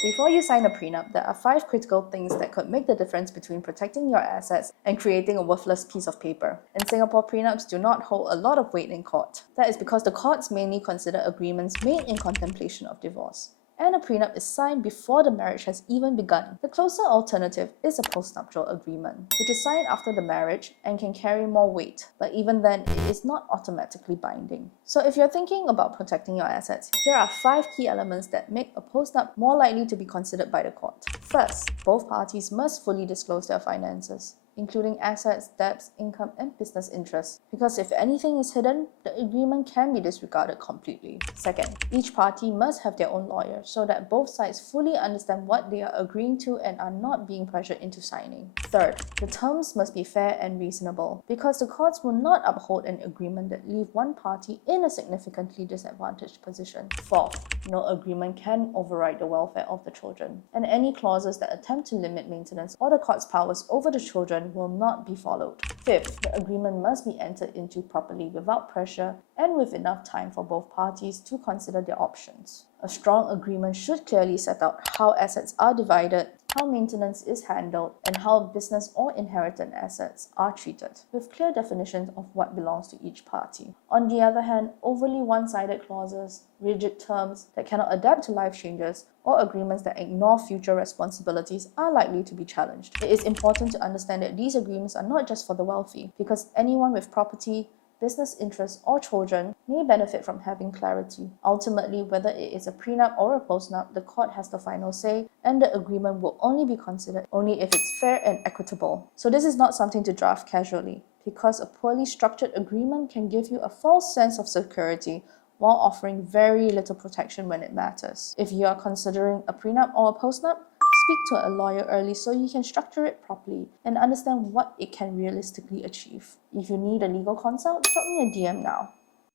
Before you sign a prenup, there are 5 critical things that could make the difference between protecting your assets and creating a worthless piece of paper. In Singapore, prenups do not hold a lot of weight in court. That is because the courts mainly consider agreements made in contemplation of divorce, and a prenup is signed before the marriage has even begun. The closer alternative is a postnuptial agreement, which is signed after the marriage and can carry more weight, but even then, it is not automatically binding. So if you're thinking about protecting your assets, here are 5 key elements that make a postnup more likely to be considered by the court. First, both parties must fully disclose their finances, including assets, debts, income, and business interests, because if anything is hidden, the agreement can be disregarded completely. Second, each party must have their own lawyer so that both sides fully understand what they are agreeing to and are not being pressured into signing. Third, the terms must be fair and reasonable, because the courts will not uphold an agreement that leaves one party in a significantly disadvantaged position. Fourth, no agreement can override the welfare of the children, and any clauses that attempt to limit maintenance or the court's powers over the children will not be followed. Fifth, the agreement must be entered into properly without pressure and with enough time for both parties to consider their options. A strong agreement should clearly set out how assets are divided, how maintenance is handled, and how business or inherited assets are treated, with clear definitions of what belongs to each party. On the other hand, overly one-sided clauses, rigid terms that cannot adapt to life changes, or agreements that ignore future responsibilities are likely to be challenged. It is important to understand that these agreements are not just for the wealthy, because anyone with property, business interests, or children may benefit from having clarity. Ultimately, whether it is a prenup or a postnup, the court has the final say, and the agreement will only be considered only if it's fair and equitable. So this is not something to draft casually, because a poorly structured agreement can give you a false sense of security while offering very little protection when it matters. If you are considering a prenup or a postnup, speak to a lawyer early so you can structure it properly and understand what it can realistically achieve. If you need a legal consult, drop me a DM now.